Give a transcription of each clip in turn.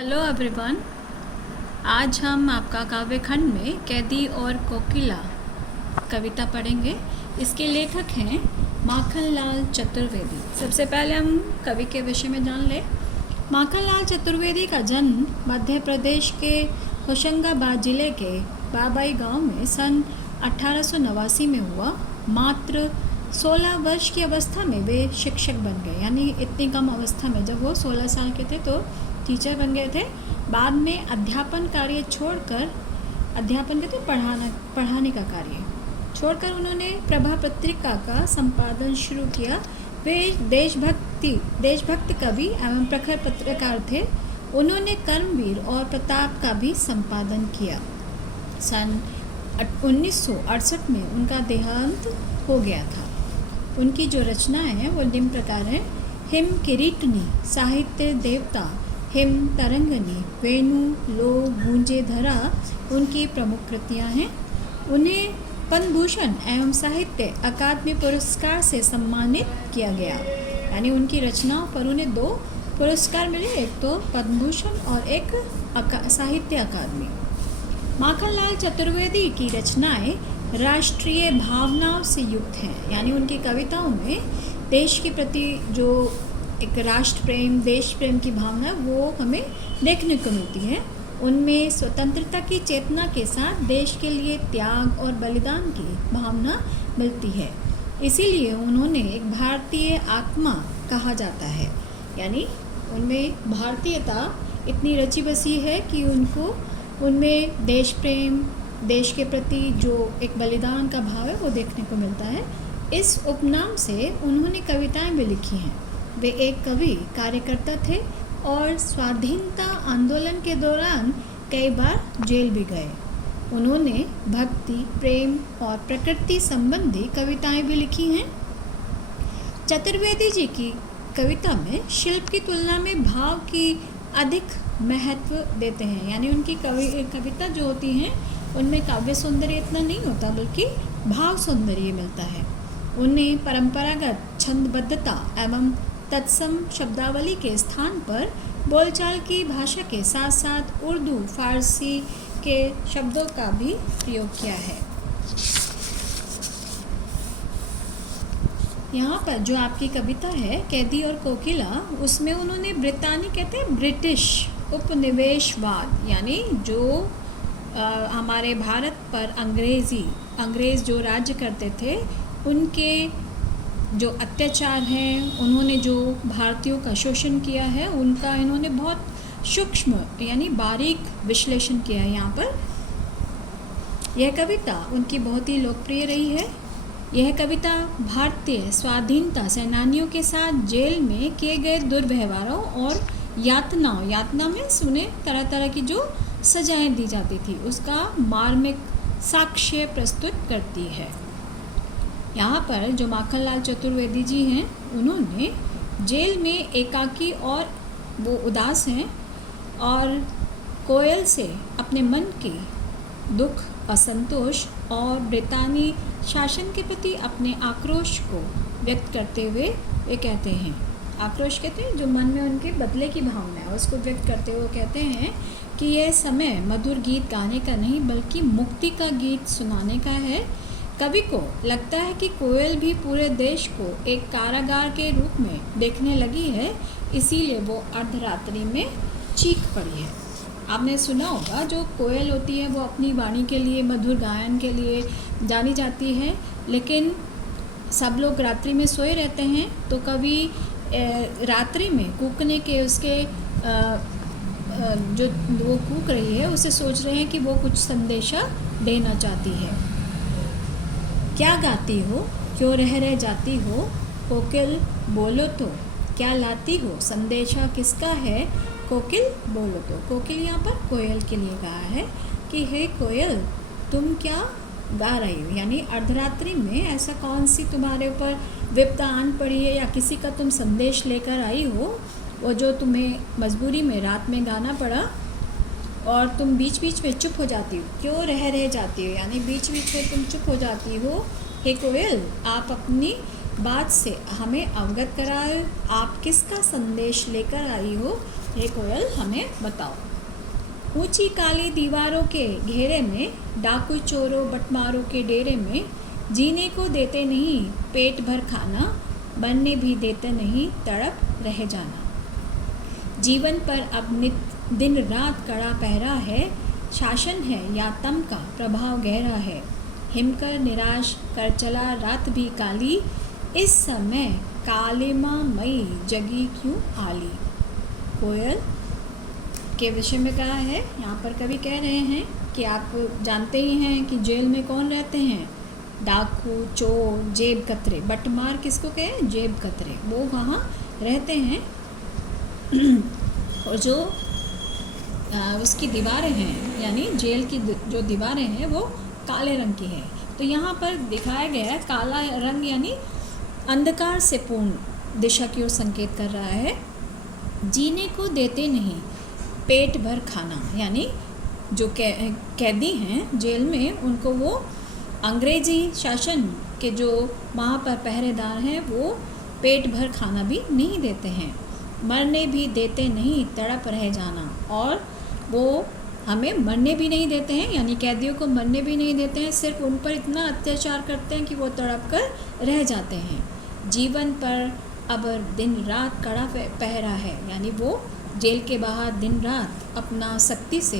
Hello everyone. आज हम आपका काव्य खंड में कैदी और कोकिला कविता पढ़ेंगे। इसके लेखक हैं माखनलाल चतुर्वेदी। सबसे पहले हम कवि के विषय में जान लें। माखनलाल चतुर्वेदी का जन्म मध्य प्रदेश के होशंगाबाद जिले के बाबाई गांव में सन 1889 में हुआ। मात्र 16 वर्ष की अवस्था में वे शिक्षक बन गए, यानी इतनी कम अवस्था में जब वो 16 साल के थे तो टीचर बन गए थे। बाद में अध्यापन कार्य छोड़कर, अध्यापन कहते पढ़ाने का कार्य छोड़कर उन्होंने प्रभा पत्रिका का संपादन शुरू किया। वे देशभक्त कवि एवं प्रखर पत्रकार थे। उन्होंने कर्मवीर और प्रताप का भी संपादन किया। सन 1968 में उनका देहांत हो गया था। उनकी जो रचनाएं हैं वो निम्न प्रकार हैं। हिम किरीटनी, साहित्य देवता, हिम तरंगनी, वेणु लो गूंजे धरा उनकी प्रमुख कृतियां हैं। उन्हें पद्म भूषण एवं साहित्य अकादमी पुरस्कार से सम्मानित किया गया, यानी उनकी रचनाओं पर उन्हें 2 पुरस्कार मिले, एक तो पद्म भूषण और एक साहित्य अकादमी। माखनलाल चतुर्वेदी की रचनाएं राष्ट्रीय भावनाओं से युक्त हैं, यानी उनकी कविताओं में देश के प्रति जो एक राष्ट्र प्रेम, देश प्रेम की भावना वो हमें देखने को मिलती है। उनमें स्वतंत्रता की चेतना के साथ देश के लिए त्याग और बलिदान की भावना मिलती है। इसीलिए उन्होंने एक भारतीय आत्मा कहा जाता है, यानी उनमें भारतीयता इतनी रची बसी है कि उनमें देश प्रेम, देश के प्रति जो एक बलिदान का भाव है वो देखने को मिलता है। इस उपनाम से उन्होंने कविताएं भी लिखी हैं। वे एक कवि कार्यकर्ता थे और स्वाधीनता आंदोलन के दौरान कई बार जेल भी गए। उन्होंने भक्ति, प्रेम और प्रकृति संबंधी कविताएं भी लिखी हैं। चतुर्वेदी जी की कविता में शिल्प की तुलना में भाव की अधिक महत्व देते हैं, यानी उनकी कविता जो होती हैं उनमें काव्य सौंदर्य इतना नहीं होता बल्कि भाव सौंदर्य मिलता है। उन्हें परंपरागत छंदबद्धता एवं तत्सम शब्दावली के स्थान पर बोलचाल की भाषा के साथ साथ उर्दू, फारसी के शब्दों का भी प्रयोग किया है। यहाँ पर जो आपकी कविता है कैदी और कोकिला, उसमें उन्होंने ब्रिटिश उपनिवेशवाद, यानी जो हमारे भारत पर अंग्रेज़ जो राज्य करते थे उनके जो अत्याचार हैं, उन्होंने जो भारतीयों का शोषण किया है उनका इन्होंने बहुत सूक्ष्म यानी बारीक विश्लेषण किया है। यहाँ पर यह कविता उनकी बहुत ही लोकप्रिय रही है। यह कविता भारतीय स्वाधीनता सेनानियों के साथ जेल में किए गए दुर्व्यवहारों और यातना में उन्हें तरह तरह की जो सजाएं दी जाती थी उसका मार्मिक साक्ष्य प्रस्तुत करती है। यहाँ पर जो माखनलाल चतुर्वेदी जी हैं उन्होंने जेल में एकाकी और वो उदास हैं और कोयल से अपने मन के दुख, असंतोष और ब्रितानी शासन के प्रति अपने आक्रोश को व्यक्त करते हुए वे कहते हैं, आक्रोश कहते हैं जो मन में उनके बदले की भावना है उसको व्यक्त करते हुए कहते हैं कि यह समय मधुर गीत गाने का नहीं बल्कि मुक्ति का गीत सुनाने का है। कवि को लगता है कि कोयल भी पूरे देश को एक कारागार के रूप में देखने लगी है, इसीलिए वो अर्धरात्रि में चीख पड़ी है। आपने सुना होगा जो कोयल होती है वो अपनी वाणी के लिए, मधुर गायन के लिए जानी जाती है, लेकिन सब लोग रात्रि में सोए रहते हैं तो कवि रात्रि में कूकने के उसके जो वो कूक रही है उसे सोच रहे हैं कि वो कुछ संदेशा देना चाहती है। क्या गाती हो, क्यों रह जाती हो, कोकिल बोलो तो क्या लाती हो, संदेशा किसका है, कोकिल बोलो तो। कोकिल यहाँ पर कोयल के लिए कहा है कि हे कोयल तुम क्या गा रही हो, यानी अर्धरात्रि में ऐसा कौन सी तुम्हारे ऊपर विपदा आन पड़ी है या किसी का तुम संदेश लेकर आई हो, वो जो तुम्हें मजबूरी में रात में गाना पड़ा और तुम बीच बीच में चुप हो जाती हो, क्यों रह जाती हो, यानी बीच बीच में तुम चुप हो जाती हो। हे कोयल आप अपनी बात से हमें अवगत कराए, आप किसका संदेश लेकर आई हो हे कोयल हमें बताओ। ऊंची काली दीवारों के घेरे में, डाकू चोरों बटमारों के डेरे में, जीने को देते नहीं पेट भर खाना, बनने भी देते नहीं तड़प रह जाना। जीवन पर अब नित दिन रात कड़ा पहरा है, शासन है या तम का प्रभाव गहरा है। हिमकर निराश कर चला रात भी काली, इस समय कालिमा मई जगी क्यों आली। कोयल के विषय में कहा है, यहाँ पर कवि कह रहे हैं कि आप जानते ही हैं कि जेल में कौन रहते हैं, डाकू चोर जेब कतरे। बटमार किसको कहें, जेब कतरे, वो वहाँ रहते हैं। और जो उसकी दीवारें हैं, यानी जेल की जो दीवारें हैं वो काले रंग की है। तो यहाँ पर दिखाया गया है काला रंग यानी अंधकार से पूर्ण दिशा की ओर संकेत कर रहा है। जीने को देते नहीं पेट भर खाना, यानी जो कैदी हैं जेल में, उनको वो अंग्रेजी शासन के जो वहाँ पर पहरेदार हैं वो पेट भर खाना भी नहीं देते हैं। मरने भी देते नहीं तड़प रह जाना, और वो हमें मरने भी नहीं देते हैं, यानी कैदियों को मरने भी नहीं देते हैं, सिर्फ उन पर इतना अत्याचार करते हैं कि वो तड़प कर रह जाते हैं। जीवन पर अब दिन रात कड़ा पहरा है, यानी वो जेल के बाहर दिन रात अपना सख्ती से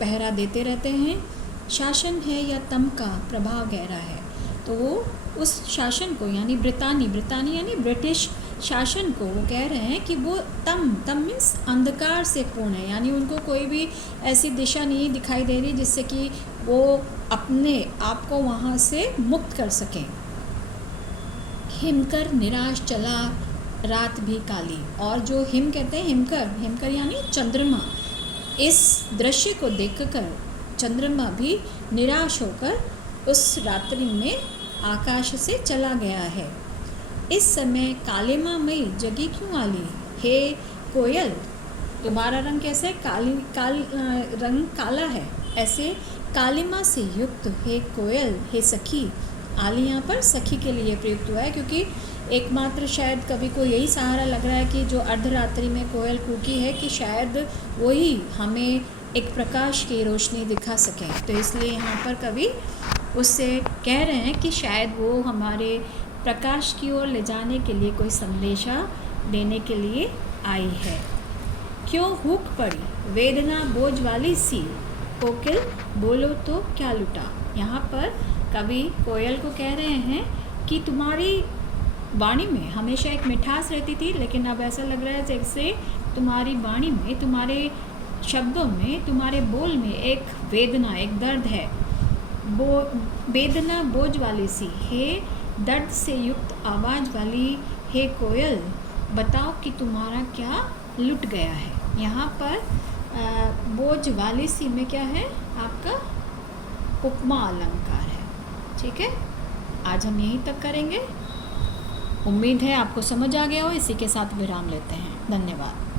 पहरा देते रहते हैं। शासन है या तम का प्रभाव गहरा है, तो वो उस शासन को यानी ब्रितानी यानी ब्रिटिश शासन को वो कह रहे हैं कि वो तम मीन्स अंधकार से पूर्ण है, यानी उनको कोई भी ऐसी दिशा नहीं दिखाई दे रही जिससे कि वो अपने आप को वहाँ से मुक्त कर सकें। हिमकर निराश चला रात भी काली, और जो हिम कहते हैं हिमकर यानी चंद्रमा, इस दृश्य को देखकर चंद्रमा भी निराश होकर उस रात्रि में आकाश से चला गया है। इस समय कालिमा मई जगी क्यों आली, हे कोयल तुम्हारा रंग कैसा है, रंग काला है, ऐसे कालिमा से युक्त हे कोयल हे सखी। आली यहाँ पर सखी के लिए प्रयुक्त हुआ है, क्योंकि एकमात्र शायद कवि को यही सहारा लग रहा है कि जो अर्धरात्रि में कोयल कूकी है कि शायद वही हमें एक प्रकाश की रोशनी दिखा सके। तो इसलिए यहाँ पर कवि उससे कह रहे हैं कि शायद वो हमारे प्रकाश की ओर ले जाने के लिए कोई संदेशा देने के लिए आई है। क्यों हुक पड़ी वेदना बोझ वाली सी, कोकिल बोलो तो क्या लुटा। यहाँ पर कवि कोयल को कह रहे हैं कि तुम्हारी वाणी में हमेशा एक मिठास रहती थी, लेकिन अब ऐसा लग रहा है जैसे तुम्हारी वाणी में, तुम्हारे शब्दों में, तुम्हारे बोल में एक वेदना, एक दर्द है। वेदना बोझ वाली सी, हे दर्द से युक्त आवाज़ वाली हे कोयल बताओ कि तुम्हारा क्या लुट गया है। यहाँ पर बोझ वाली सी में क्या है, आपका उपमा अलंकार है। ठीक है, आज हम यहीं तक करेंगे। उम्मीद है आपको समझ आ गया हो। इसी के साथ विराम लेते हैं। धन्यवाद।